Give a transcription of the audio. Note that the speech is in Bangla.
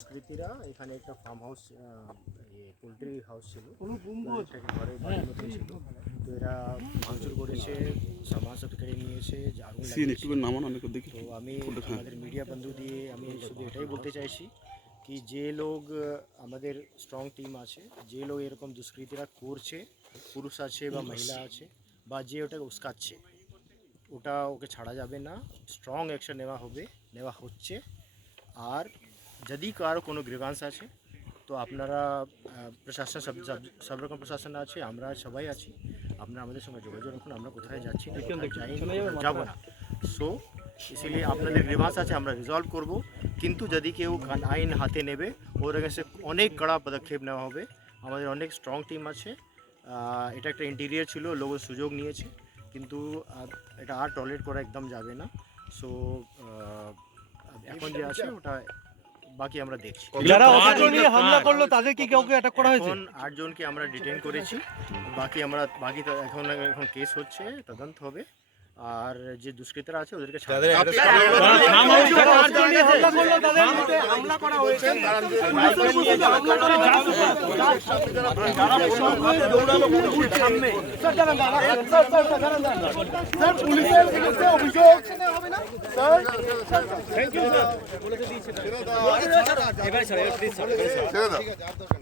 দুষ্কৃতীরা এখানে একটা ফার্ম হাউস পোলট্রি হাউস ছিল। ঘরে বাড়ির মতন ছিল। তো এরা ভাঙচুর করেছে সামান কেড়ে নিয়েছে যে আগুন একটু নামান অনেক দেখি। তো আমি আমাদের মিডিয়া বন্ধু দিয়ে আমি শুধু এটাই বলতে চাইছি কি যে লোক আমাদের স্ট্রং টিম আছে যে লোক এরকম দুষ্কৃতীরা করছে পুরুষ আছে বা মহিলা আছে বা যে ওটা উস্কাচ্ছে ওটা ওকে ছাড়া যাবে না। স্ট্রং অ্যাকশন নেওয়া হবে নেওয়া হচ্ছে। আর যদি কারও কোনো গ্রিভান্স আছে তো আপনারা প্রশাসন সব সব- রকম প্রশাসন আছে আমরা সবাই আছি। আপনারা আমাদের সঙ্গে যোগাযোগ রাখুন আমরা কোথায় যাচ্ছি না যাব না। সো ইসিলিয়ে আপনাদের গ্রিভান্স আছে আমরা রিজলভ করব। কিন্তু যদি কেউ আইন হাতে নেবে ওর কাছে অনেক কড়া পদক্ষেপ নেওয়া হবে। আমাদের অনেক স্ট্রং টিম আছে। এটা একটা ইন্টেরিয়ার ছিল লোক সুযোগ নিয়েছে। কিন্তু এটা আর টয়লেট করা একদম যাবে না। সো এখন যে আছে ওটা বাকি আমরা দেখছি। যারা অস্ত্র নিয়ে হামলা করল তাদের কি কাউকে অ্যাটাক করা হয়েছে? এখন আটজনকে আমরা ডিটেইন করেছি। বাকি আমরা বাকি তো এখন এখন কেস হচ্ছে তদন্ত হবে। আর যে দুষ্কৃতীরা আছে ওদেরকে ছাড়া